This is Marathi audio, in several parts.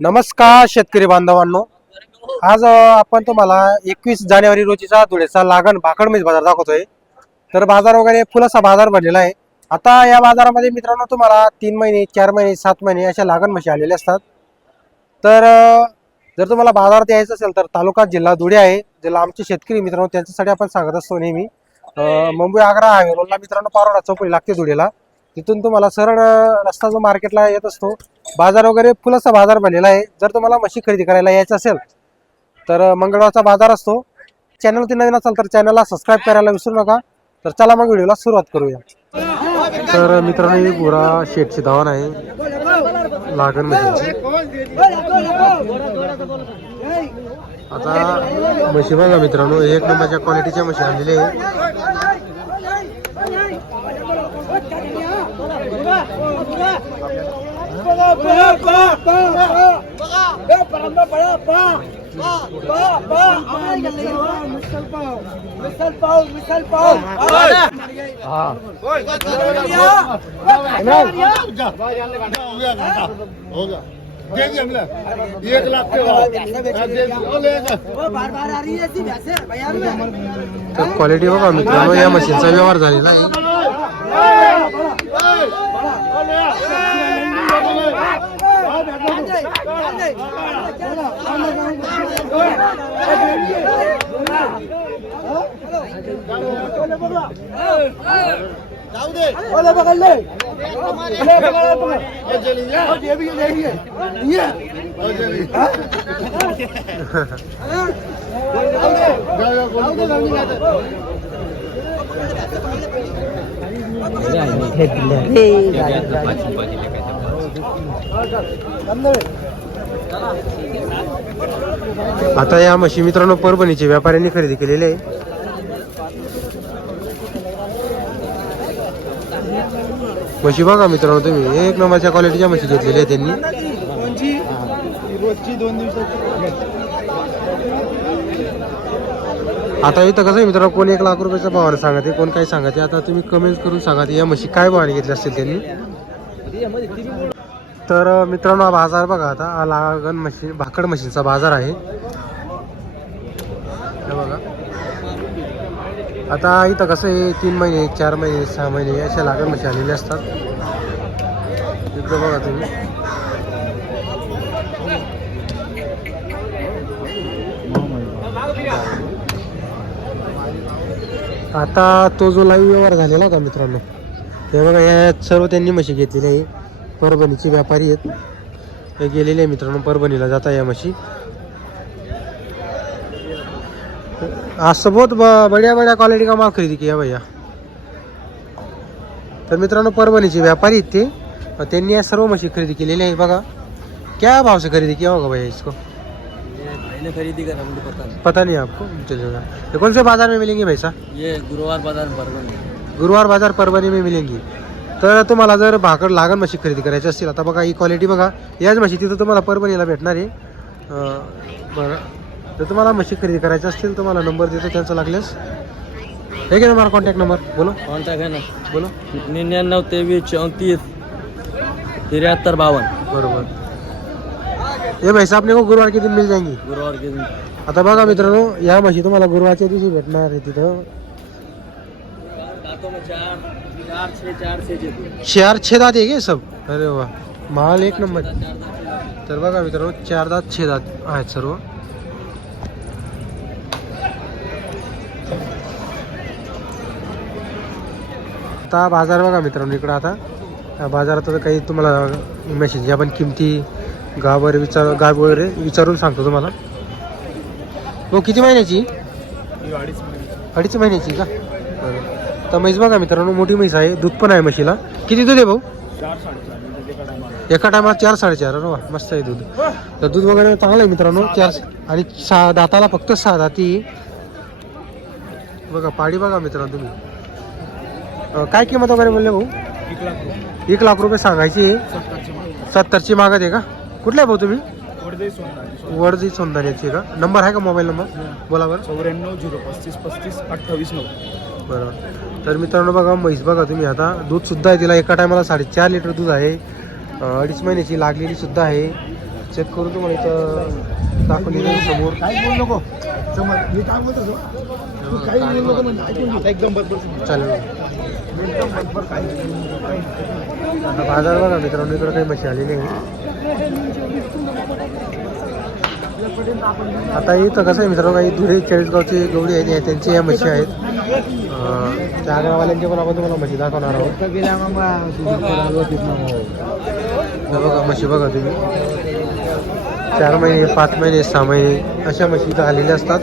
नमस्कार शेतकरी बांधवांनो. आज आपण तुम्हाला एकवीस जानेवारी रोजीचा धुळेचा लागण भाकड बाजार दाखवतोय. तर बाजार वगैरे फुलासा बाजार भरलेला आहे. आता या बाजारामध्ये मित्रांनो तुम्हाला तीन महिने चार महिने सात महिने अशा लागण म्हशी आलेल्या असतात. तर जर तुम्हाला बाजारात यायचं असेल तर तालुका जिल्हा धुळे आहे जिल्हा आमचे शेतकरी मित्रांनो त्यांच्यासाठी आपण सांगत असतो नेहमी. मुंबई आग्रा हायवे रोडला मित्रांनो पारोडा चौकडी लागते धुळेला तिथून तुम्हाला सरळ रस्ता जो मार्केटला येत असतो बाजार वगैरे फुलाचा बाजार भरलेला आहे. जर तुम्हाला म्हशी खरेदी करायला यायचं असेल तर मंगळवारचा बाजार असतो. चॅनलवरती नवीन असाल तर चॅनलला सबस्क्राईब करायला विसरू नका. तर चला मग व्हिडिओला सुरुवात करूया. तर मित्रांनो ही गुरा शेटची धावण आहे. लागण म्हशीची आता म्हशी बघा मित्रांनो एक नंबरच्या क्वालिटीच्या म्हशी आणलेली आहे हा एक लाख के बार बार आ रही है ऐसी भैंसे भैया तर क्वालिटी बघा मित्रांनो या मशीनचा व्यवहार झालेला आहे. बोले पकड़ ले ये भी ये भी ये आता या म्हशी मित्रांनो परभणीचे व्यापाऱ्यांनी खरेदी केलेले आहे. म्हशी बघा मित्रांनो तुम्ही एक नंबरच्या क्वालिटीच्या म्हशी घेतलेल्या आहे त्यांनी. आता इथं कसं आहे मित्रांनो कोण एक लाख रुपयाचा भावाने सांगते कोण काय सांगते आता तुम्ही कमेंट करून सांगा या म्हशी काय भावाने घेतल्या असतील त्यांनी? तर मित्रांनो हा बाजार बघा आता. हा लागण मशीन भाकड मशीनचा बाजार आहे. हे बघा. आता इथं कसं आहे तीन महिने चार महिने सहा महिने अशा लागण मशी आलेल्या असतात. इथं बघा तुम्ही. आता तो जो लाईव्ह व्यवहार झालेला का मित्रांनो ते बघा या सर्व त्यांनी म्हशी घेतलेली आहे. परभणीचे व्यापारी आहेत. हे गेलेले आहे मित्रांनो परभणीला जाता या म्हशी आज बहुत बढ़िया बढ़िया क्वालिटी का माल खरेदी किया भैया. तर मित्रांनो परभणीचे व्यापारी आहेत ते. त्यांनी या सर्व म्हशी खरेदी केलेल्या आहे बघा. क्या भाव से खरीदी किया होगा भैया इसको? मैंने खरीदी करा मुझे पता नहीं. पता नहीं आपको चलेगा कौन से बाजार में मिलेंगे भैसा ये गुरुवार बाजार गुरुवार बाजार परभणी में मिलेंगी। तर तुम्हाला जर भाकड लागण म्हशी खरेदी करायची असतील आता बघा ही क्वालिटी बघा. याच म्हशी तिथं तुम्हाला परभणीला भेटणार आहे. बघा जर तुम्हाला म्हशी खरेदी करायची असतील तुम्हाला नंबर देतो त्यांचा लागल्यास. हे घे नंबर कॉन्टॅक्ट नंबर बोलो. कॉन्टैक्ट है ना. बोलो. निन्यानवे तेईस चौंतीस तिहत्तर बावन बरोबर. ये भैसा अपने को गुरुवार के दिन मिल जाएंगी गुरुवार के दिन आता बघा मित्रांनो या म्हशी तुम्हाला गुरुवारच्या दिवशी भेटणार आहे तिथं. चार छेदात छः चार आहे सब? अरे वा. माल एक नंबर. तर बघा मित्रांनो चार दात छेदात आहेत सर्व. आता बाजार बघा मित्रांनो इकडं आता. बाजारात काही तुम्हाला मेसेज आपण किमती गाव वगैरे विचार गाव वगैरे विचारून सांगतो तुम्हाला. हो किती महिन्याची. अडीच महिन्याची का? बरं. तर म्हैस बघा मित्रांनो मोठी म्हैस आहे. दूध पण आहे म्हशीला. किती दूध आहे भाऊ? एका टायमाला चार साडेचार. अरे वा मस्त आहे दूध. तर दूध वगैरे चांगलं आहे मित्रांनो. चार आणि सहा दाताला फक्त सहा दाती. बघा पाडी बघा मित्रांनो तुम्ही. काय किंमत वगैरे बोलले भाऊ? एक लाख रुपये सांगायची. सत्तरची मागत आहे का? कुठल्या भाऊ तुम्ही? वडजी सोंदाण्याची का? नंबर आहे का मोबाईल नंबर? बोला बरं. चौऱ्याण्णव झिरो पस्तीस पस्तीस अठ्ठावीस नऊ. बरोबर तर मित्रांनो बघा म्हैस बघा तुम्ही आता. दूध सुद्धा आहे तिला. एका टायमाला साडेचार लिटर दूध आहे. अडीच महिन्याची लागलेली सुद्धा आहे. चेक करू तुम्हाला इथं दाखवलेलं आहे समोर. काही बोलू नको. मी काय बोलतो तो? तू काही बोलू नको म्हणजे ऐकून घे. एकदम बरोबर. चालेल. बाजार बघा मित्रांनो इकडे काही म्हशी आलेली आहे आता इथं कसं आहे मित्रांनो काही धुळे चाळीसगावची गवडी आहेत त्यांची या म्हशी आहेत. अं, त्या पण आपण तुम्हाला म्हशी दाखवणार आहोत. बघा म्हशी बघा तुम्ही. चार महिने पाच महिने सहा महिने अशा म्हशी इथं आलेल्या असतात.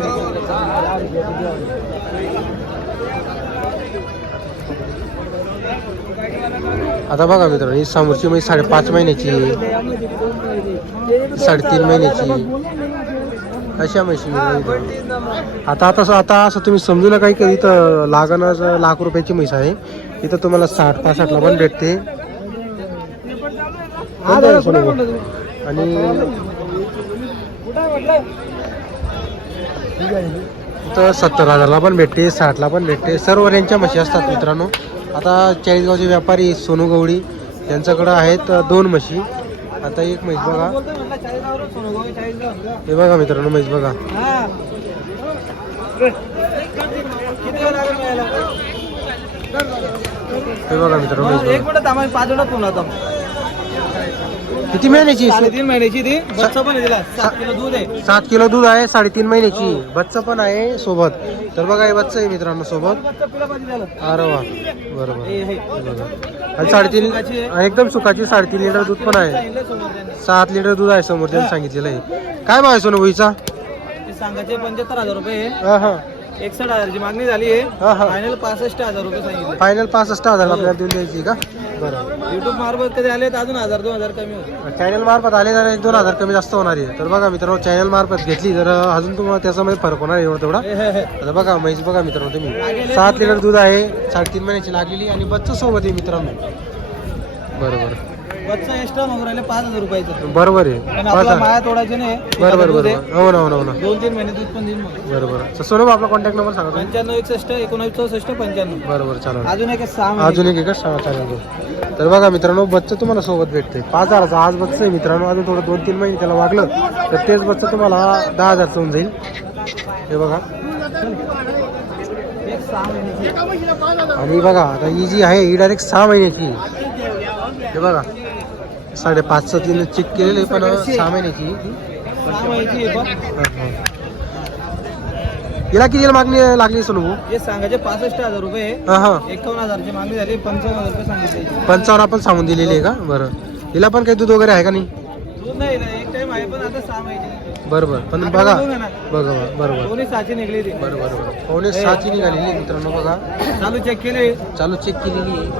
आता बघा मित्रांनो ही समोरची म्हणजे साडेपाच महिन्याची साडेतीन महिन्याची अशा म्हशी. आता आता आता असं तुम्ही समजू नका की इथं लागणच लाख रुपयाची म्हैस आहे इथं तुम्हाला साठ पासष्टला पण भेटते? आणि इथं सत्तर हजारला पण भेटते साठला पण भेटते. सर्व रेंजच्या म्हशी असतात मित्रांनो. आता चाळीसगावचे व्यापारी सोनू गवडी यांच्याकडं आहेत दोन म्हशी. आता एक म्हैस बघा. हे बघा मित्रांनो म्हैस बघा. हे. बघा मित्रांनो पाच वेळा फोन होता किती महिन्याची? साडेतीन महिन्याची ती. बच्चा पण आहे तिला. सात किलो दूध आहे. सात किलो दूध आहे साडेतीन महिन्याची. बच्चा पण आहे सोबत. तर बघा हे बच्चा आहे मित्रांनो सोबत. बच्चा पिला पाहिजे त्याला. अरे वा. बरोबर. बघा. आणि साडेतीन एकदम सुखाची साडेतीन लिटर दूध पण आहे. सांगितलंय समोर त्याने. सात लिटर दूध आहे समोर त्यांनी सांगितलेलं आहे. काय भाव आहे सोनू भुईचा ते सांगायचे पंच्याहत्तर हजार रुपये आहे. हा हा. एकसष्ट हजारची मागणी झाली आहे. हा हा. फायनल पासष्ट हजार रुपये सांगितले. फायनल पासष्ट हजार आपल्याला देऊन द्यायची का? बरं. युट्यूब मार्फत कधी आले तर अजून हजार दोन हजार कमी होते चॅनल मार्फत आले तर एक दोन हजार कमी जास्त होणार आहे. तर बघा मित्रांनो चॅनल मार्फत घेतली तर अजून तुम्हाला त्याच्यामध्ये फरक होणार एवढा तेवढा. हे, हे, हे. आता बघा म्हैस बघा मित्रांनो तुम्ही. सात लिटर दूध आहे. साडेतीन महिन्याची लागलेली आणि बच्चा सोबत आहे मित्रांनो. बरोबर बच्चा एक्स्ट्रा मागून राहिले पाच हजार रुपयाचं. बरोबर आहे. पण पाच आपला हजार. माया तोडायचे नाही बरोबर दूध आहे. बरोबर हो ना हो ना हो ना. दोन तीन महिने दूध पण देईल मग बरोबर. तर सोनू आपला कॉन्टॅक्ट नंबर सांगा तुम्ही. पंच्याण्णव एकसष्ट एकोणावीस चौसष्ट पंच्याण्णव. बरोबर चालेल. अजून एक सहा महिने. अजून एक एकच सांगा चालेल तर बघा मित्रांनो बच्चा तुम्हाला सोबत भेटते पाच हजाराचा आज बच्चा आहे मित्रांनो. अजून थोडं दोन तीन महिने त्याला वागलं तर तेच बच्चा तुम्हाला दहा हजारचं होऊन जाईल. हे बघा. एक सहा महिन्याची आणि बघा आता ही जी आहे ही डायरेक्ट सहा महिन्याची. आहे. हे बघा. साडेपाचचं तिने चेक केलेलं पण सहा महिन्याची. हा, हा. हिला किती मागणी लागली सोनू भाऊ? जे सांगायचे पासष्ट हजार रुपये. हा हा. एकावन्न हजारची मागणी झाली पंचावन्न हजार रुपये सांगितले. पंचावन्न आपण सांगून दिलेली आहे का? बरं. हिला पण काही दूध वगैरे आहे का नाही? दूध नाही ना एक टाइम आहे पण आता सहा बघा. बघा बरं बरोबर दोन्ही साची निघली ती. बरं बरं बरं. पावणे सहाची निघालेली आहे मित्रांनो बघा. चालू चेक केले चालू चेक केलेली आहे.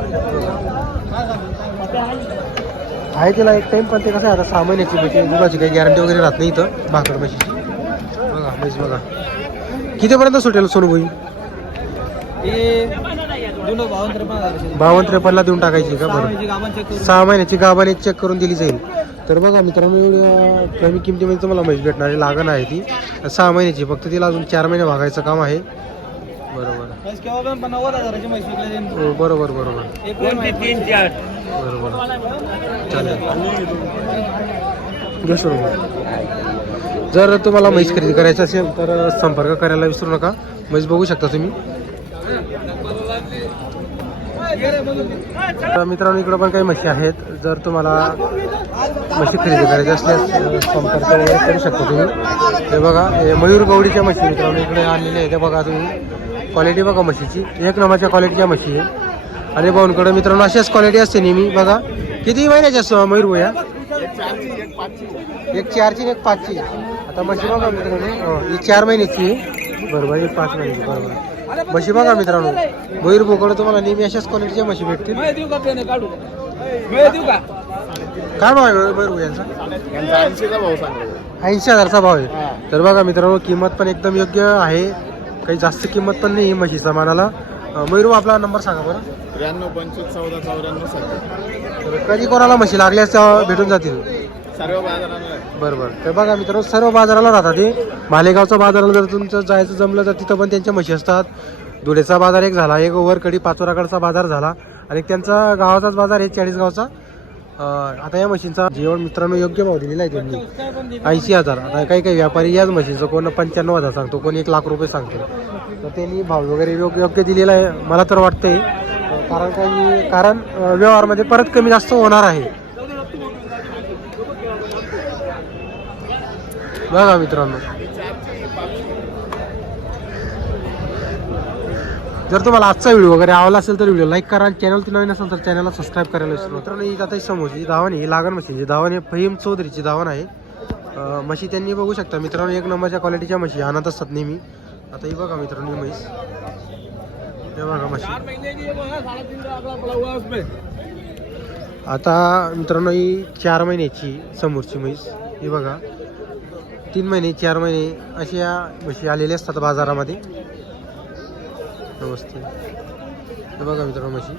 आहे तिला एक टाइम पण ते कसं आहे आता सहा महिन्याची म्हणजे दुधाची काही गॅरंटी वगैरे राहत नाही इथं भाकड म्हशीची. बघा म्हैस बघा. कितीपर्यंत सुटेल सोनू भाई? बावन्न त्रेपन्नला देऊन टाकायची का? बरं. सहा महिन्याची गाभाने चेक करून दिली जाईल. तर बघा मित्रांनो एवढ्या कमी किमतीमध्ये तुम्हाला म्हैस भेटणारी लागण आहे ती. सहा महिन्याची फक्त तिला अजून चार महिने भागायचं काम आहे. म्हैस केव्हा पण पण नव्वद हजाराची म्हैस विकल्या जाईल हो बरोबर बरोबर. एक वेळ तीन चार. बरोबर. चालेल. जर तुम्हाला म्हैस खरेदी करायची असेल तर संपर्क करायला विसरू नका. म्हैस बघू शकता तुम्ही. तर मित्रांनो इकडं पण काही म्हशी आहेत. जर तुम्हाला म्हशी खरेदी करायची असल्यास संपर्क वगैरे करू शकता तुम्ही. हे बघा हे मयूर गौडीच्या म्हशी मित्रांनो इकडे आणलेल्या आहेत. ते बघा तुम्ही. क्वालिटी बघा म्हशीची. एक नंबरच्या क्वालिटीच्या म्हशी आहे. आणि भाऊंकडे मित्रांनो अशाच क्वालिटी असते नेहमी. बघा किती महिन्याच्या असतो मयूर भैया? एक चारची एक पाचची. आता म्हशी बघा मित्रांनो. हो, ही चार महिन्याची आहे. बरोबर एक पाच महिन्याची. बरोबर म्हशी बघा मित्रांनो. मयूर भोकडे तुम्हाला नेहमी अशाच क्वालिटीच्या म्हशी भेटतील. काय भाव आहे मयूर भैयांचा? यांचा ऐंशी हजारचा भाव आहे. तर बघा मित्रांनो किंमत पण एकदम योग्य आहे. काही जास्त किंमत पण नाही आहे म्हशीचा मानाला अं, मयूर आपला नंबर सांगा बरं. त्र्याण्णव पंचवीस चौदा चौऱ्याण्णव सत्तर. तर कधी कोणाला म्हशी लागल्यास तेव्हा भेटून जातील? सर्व बाजारांना बरोबर तर बघा मित्रांनो सर्व बाजाराला राहतात ते मालेगावचा बाजाराला जर तुमचं जायचं जमलं तर तिथं पण त्यांच्या म्हशी असतात. धुळेचा बाजार एक झाला एक वरकडी पाचोराकडचा बाजार झाला. आणि त्यांचा गावाचाच बाजार आहे चाळीसगावचा. अं, आता या मशीनचा जेवण मित्रांनो योग्य भाव दिलेला आहे त्यांनी. ऐंशी हजार. आता काही काही व्यापारी याच मशीनचं कोण पंच्याण्णव हजार सांगतो कोण एक लाख रुपये सांगतो. तर त्यांनी भाव वगैरे योग्य योग्य दिलेला आहे. मला तर वाटतंय कारण काही कारण व्यवहारमध्ये परत कमी जास्त होणार आहे. बघा मित्रांनो. जर तुम्हाला आजचा व्हिडिओ वगैरे आवडला असेल तर व्हिडिओ लाईक करा चॅनल नवीन असेल तर चॅनलला सबस्क्राईब करायला विसरू मित्रांनो ही आता समोरची धावण आहे ही लागण मशीनची धावण आहे फहीम चौधरीची धावण आहे. म्हशी त्यांनी बघू शकता. मित्रांनो एक नंबरच्या क्वालिटीच्या म्हशी आणत असतात नेहमी. आता ही बघा मित्रांनो ही म्हैस. हे बघा म्हशी आता मित्रांनो ही चार महिन्याची समोरची म्हैस. ही बघा. तीन महिने चार महिने अशा या म्हशी आलेल्या असतात बाजारामध्ये. नमस्ते हे बघा मित्रांनो मशी